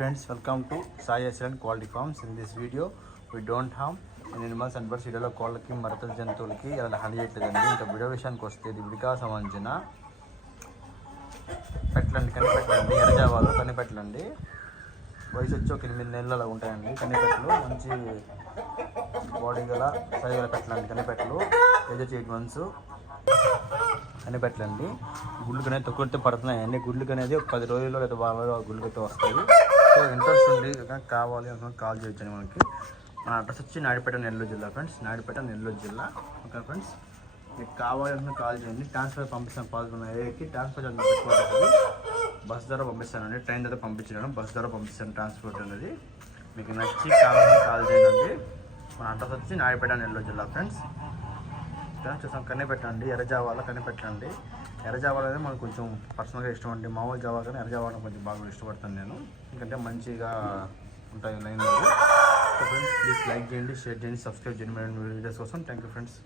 Friends, welcome to Sai Excellent Quality Farms. In this video, we don't harm animals and birds వీడియోలో కోళ్ళకి మరత జంతువులకి ఇలా హాని చేయట్లేదండి ఇంకా వీడియో విషయానికి వస్తే ఇది విడిగా సంబంధించిన పెట్టలండి కనిపెట్టలండి ఎర్రజావాలు కనిపెట్టలండి. వయసు వచ్చి ఒక ఎనిమిది నెలలు అలా ఉంటాయండి కనిపెట్టలు. మంచి బాడీ గల సైజు గల పెట్టలండి కనిపెట్టలు. ఏజ్ వచ్చి ఎయిట్ మంత్స్ కనిపెట్టలండి. గుడ్లు అనేది తొక్కుడితే పడుతున్నాయండి గుడ్లు అనేది ఒక పది రోజుల్లో లేదా వారం రోజుల్లో గుడ్లు అయితే వస్తాయి. సో ఇంట్రెస్ట్ ఉంది కావాలి అనుకున్న కాల్ చేయొచ్చండి మనకి. మన అడ్రస్ వచ్చి నాయుడుపేట నెల్లూరు జిల్లా ఫ్రెండ్స్ నాయుడుపేట నెల్లూరు జిల్లా. ఓకే ఫ్రెండ్స్ మీకు కావాలి అనుకున్న కాల్ చేయండి. ట్రాన్స్ఫర్ పంపిస్తాను పాల్గొన్న ఏరియాకి ట్రాన్స్ఫర్ చేయాలని పెట్టుకోవాలి బస్ ద్వారా పంపిస్తానండి. ట్రైన్ ద్వారా పంపించాను బస్ ద్వారా పంపిస్తాను ట్రాన్స్పోర్ట్ అనేది. మీకు నచ్చి కావాలని కాల్ చేయండి. మన అడ్రస్ వచ్చి నాయుడుపేట నెల్లూరు జిల్లా ఫ్రెండ్స్ చూసాం కనిపెట్టండి. ఎర్రజావాలో కనిపెట్టండి. ఎర్రజావాలు అనేది మనకు కొంచెం పర్సనల్గా ఇష్టం అండి. మామూలు జావా కానీ ఎర్రజావాలో కొంచెం బాగా ఇష్టపడతాను నేను. ఎందుకంటే మంచిగా ఉంటాయి లైన్లో ఫ్రెండ్స్ ప్లీజ్ లైక్ చేయండి షేర్ చేయండి సబ్స్క్రైబ్ చేయండి. వీడియోస్ కోసం. Thank you friends